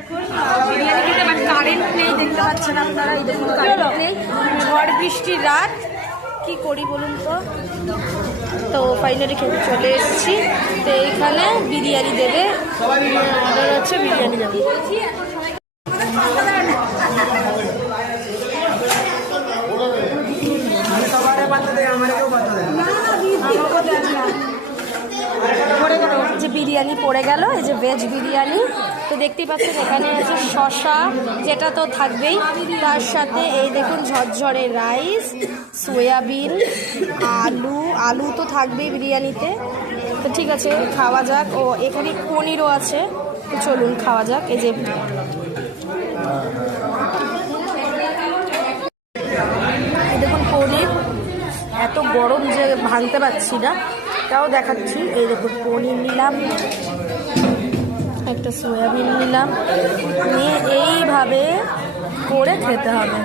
এখন বিরিয়ানি খেতে, but current নেই, দেখতে পাচ্ছেন আপনারা, এই দেখুন কারেন্ট নেই, ঝড় বৃষ্টির রাত, কি করি বলুন তো। তো ফাইনালি খেতে চলে এসেছি। তো এইখানে বিরিয়ানি দেবে, অর্ডার হচ্ছে বিরিয়ানি দেবে। যে বিরিয়ানি পড়ে গেল, এই যে ভেজ বিরিয়ানি। তো দেখতেই পাচ্ছেন এখানে আছে শসা, যেটা তো থাকবেই, তার সাথে এই দেখুন ঝরঝরে রাইস, সয়াবিন, আলু তো থাকবেই বিরিয়ানিতে। তো ঠিক আছে, খাওয়া যাক। ও এখানে পনিরও আছে, তো চলুন খাওয়া যাক। এই যে দেখুন পনির, এত গরম যে ভাঙতে পারছি না, তাও দেখাচ্ছি। এই দেখুন পনির নিলাম, একটা সয়াবিন নিলাম, নিয়ে এইভাবে করে খেতে হবে।